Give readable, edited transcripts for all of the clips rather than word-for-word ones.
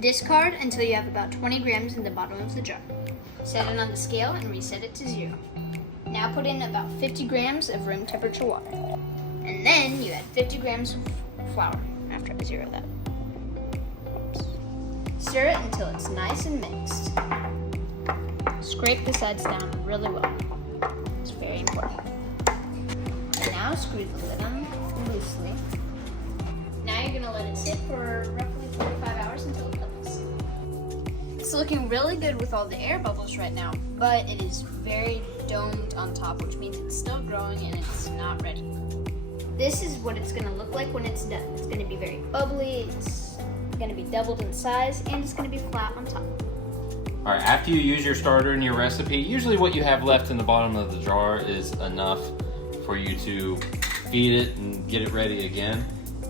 Discard until you have about 20 grams in the bottom of the jar. Set it on the scale and reset it to 0. Now put in about 50 grams of room temperature water. And then you add 50 grams of flour after I zero that. Oops. Stir it until it's nice and mixed. Scrape the sides down really well. It's very important. And now screw the lid on loosely. Now you're gonna let it sit for roughly 45 hours until it cooks. It's looking really good with all the air bubbles right now, but it is very domed on top, which means it's still growing and it's not ready. This is what it's gonna look like when it's done. It's gonna be very bubbly, it's gonna be doubled in size, and it's gonna be flat on top. All right, after you use your starter in your recipe, usually what you have left in the bottom of the jar is enough for you to feed it and get it ready again.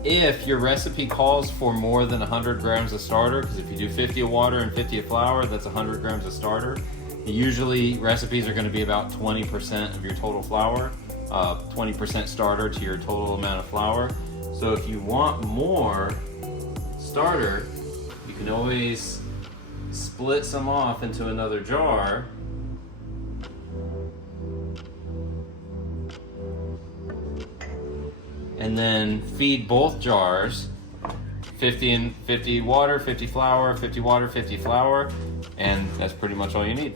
If your recipe calls for more than 100 grams of starter, because if you do 50 of water and 50 of flour, that's 100 grams of starter. Usually recipes are going to be about 20% of your total flour, 20% starter to your total amount of flour. So if you want more starter, you can always split some off into another jar. And then feed both jars 50 and 50 water, 50 flour, 50 water, 50 flour, and that's pretty much all you need.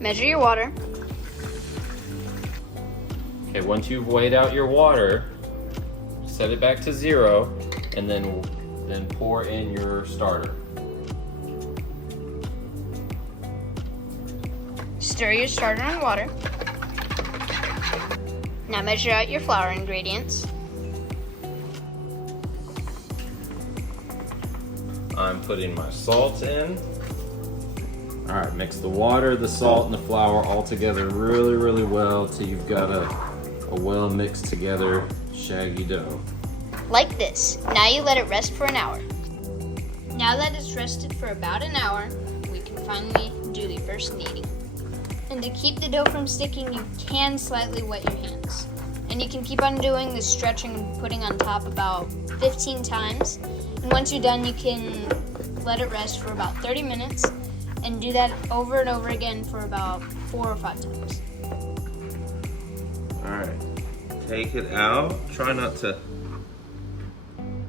Measure your water. Okay, once you've weighed out your water, set it back to 0, and then pour in your starter. Stir your starter in water. Now measure out your flour ingredients. I'm putting my salt in. All right, mix the water, the salt, and the flour all together really, really well till you've got a well mixed together shaggy dough. Like this. Now you let it rest for an hour. Now that it's rested for about an hour, we can finally do the first kneading. And to keep the dough from sticking, you can slightly wet your hands. And you can keep on doing the stretching and putting on top about 15 times. And once you're done, you can let it rest for about 30 minutes and do that over and over again for about 4 or 5 times. All right, take it out. Try not to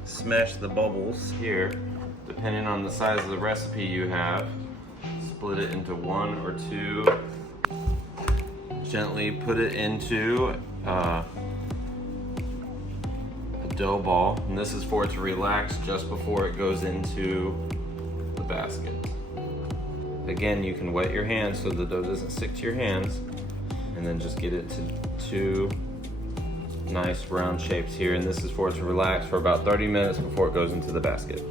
smash the bubbles here. Depending on the size of the recipe you have, split it into 1 or 2. Gently put it into a dough ball, and this is for it to relax just before it goes into the basket. Again, you can wet your hands so the dough doesn't stick to your hands, and then just get it to 2 nice round shapes here, and this is for it to relax for about 30 minutes before it goes into the basket.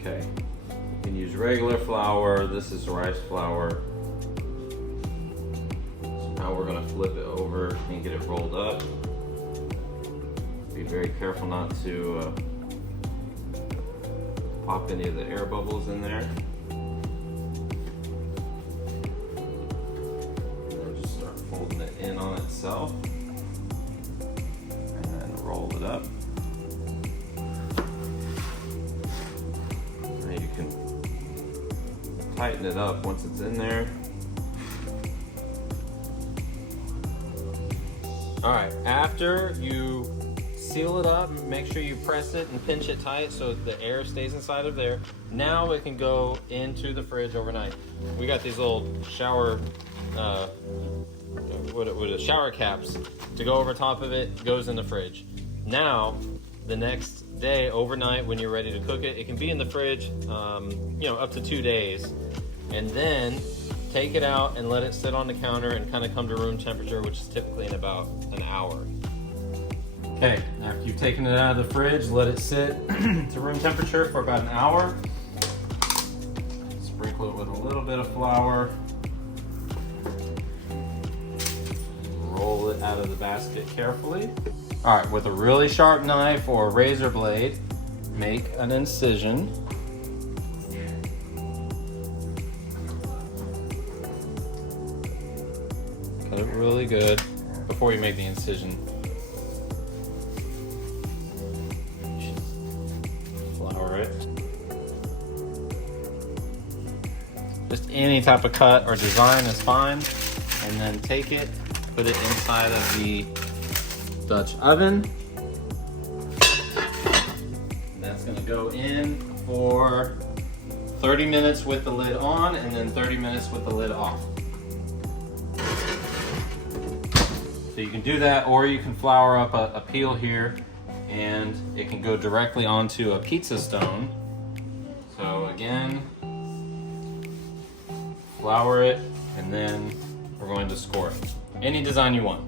Okay, you can use regular flour. This is rice flour. So now we're gonna flip it over and get it rolled up. Be very careful not to pop any of the air bubbles in there. And then just start folding it in on itself. And then roll it up. Now you can tighten it up once it's in there. All right, after you seal it up, make sure you press it and pinch it tight so the air stays inside of there. Now it can go into the fridge overnight. We got these little shower, shower caps to go over top of it, goes in the fridge. Now, the next day, overnight, when you're ready to cook it, it can be in the fridge, up to 2 days. And then take it out and let it sit on the counter and kind of come to room temperature, which is typically in about an hour. Okay, after you've taken it out of the fridge, let it sit to room temperature for about an hour. Sprinkle it with a little bit of flour. Roll it out of the basket carefully. All right, with a really sharp knife or a razor blade, make an incision. Cut it really good before you make the incision. Flour it. Just any type of cut or design is fine. And then take it, put it inside of the Dutch oven. And that's gonna go in for 30 minutes with the lid on and then 30 minutes with the lid off. So you can do that, or you can flour up a peel here and it can go directly onto a pizza stone. So again, flour it and then we're going to score it. Any design you want.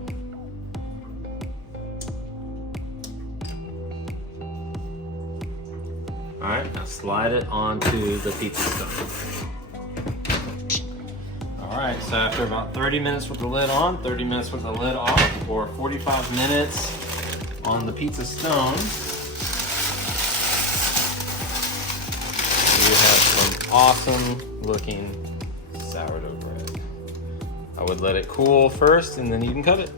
All right, now slide it onto the pizza stone. All right, so after about 30 minutes with the lid on, 30 minutes with the lid off, or 45 minutes on the pizza stone, you have some awesome looking sourdough bread. I would let it cool first and then you can cut it.